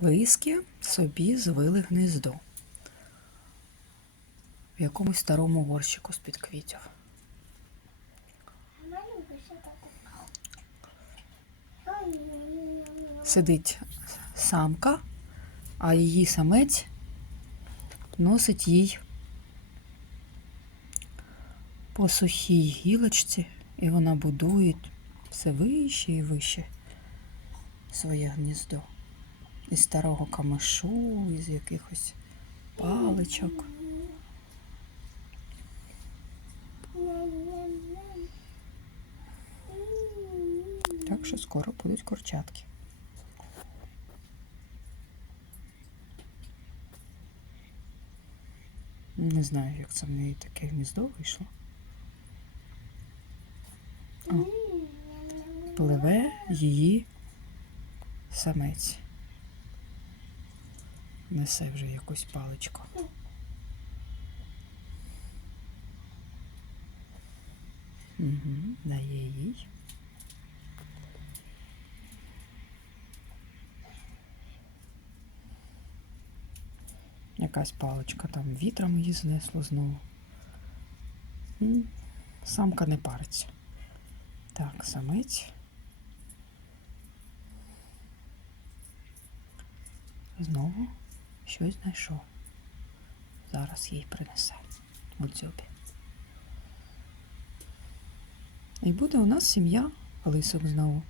Лиски собі звили гніздо в якомусь старому горщику з-під квітів. Сидить самка, а її самець носить їй по сухій гілочці, і вона будує все вище і вище своє гніздо. Із старого камишу, із якихось паличок. Так що скоро будуть курчатки. Не знаю, як це в неї таке гніздо вийшло. О, пливе її самець. Несе вже якусь паличку. Угу, дає їй. Якась паличка там вітром її знесло знову. Самка не париться. Так, самець. Знову щось знайшов. Зараз їй принесе дзьобі. І буде у нас сім'я лисок знову.